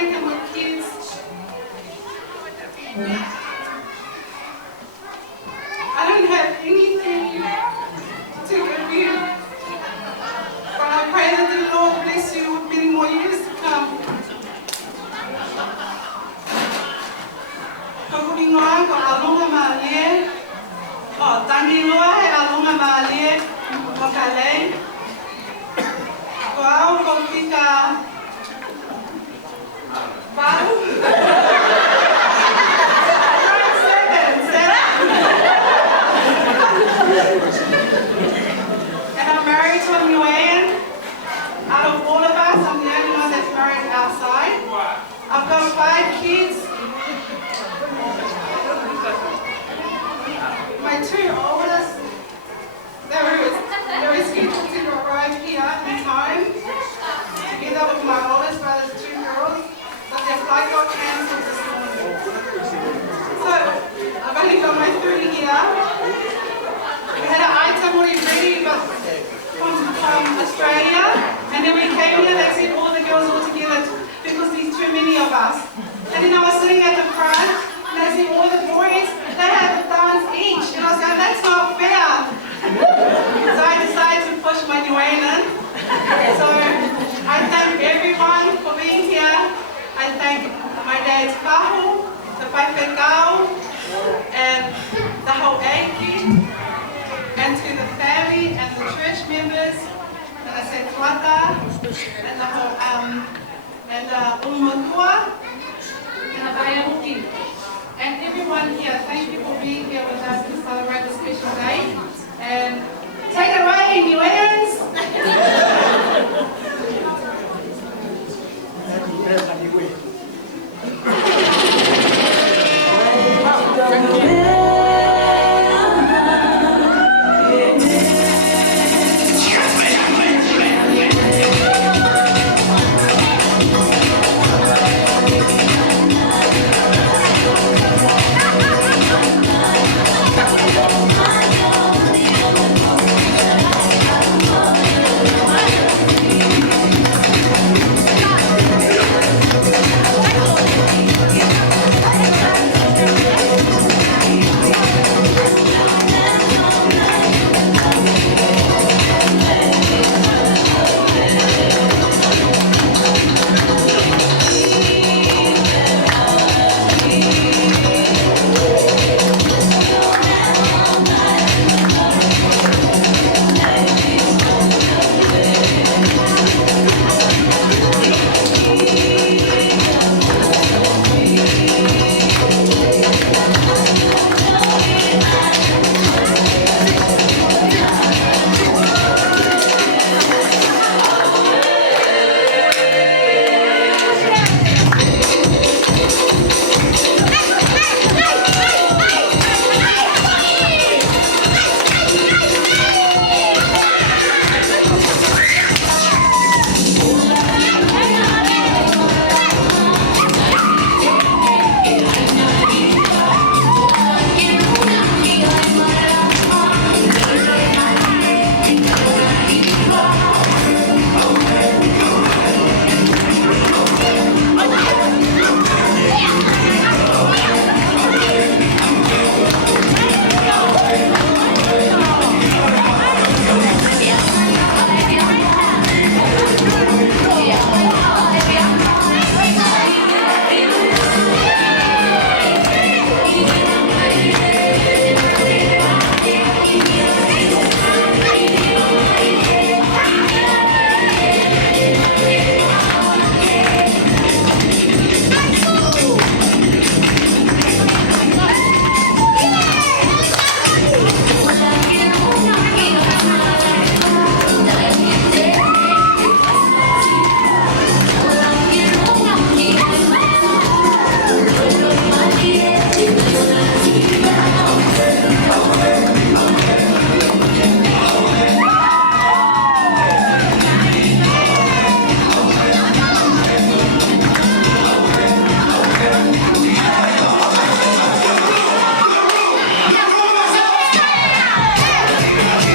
acquainted with kids. I don't have anything to give you, but I pray that the Lord bless you with many more years to come. Kakuringoa ko alunga maalie, tangiloa he alunga maalie, wakalei. Ko au ko tika paru. And I'm married to a Niuean. Out of all of us, I'm the only one that's married outside. I've got 5 kids. My 2 oldest, they're scheduled to arrive here in time, together with my oldest brother's 2 girls, but their flight got cancelled this morning. So, I've only got my 3 here. We had an item already ready, but from Australia, and then we came here, they said all the girls all together because there's too many of us. And then I was sitting at the front, and I see all the boys, they had a dance each, and I was going, that's not fair. So I decided to push my Niuean. So I thank everyone for being here. I thank my dad's Faiaho, the Faiaho, and the whole Aiki, and to the family and the church members, and I said Tuata, and the whole, and Umumatua, and the Faiaho. And everyone here, thank you for being here with us to celebrate this special day. And take it away, Niuean!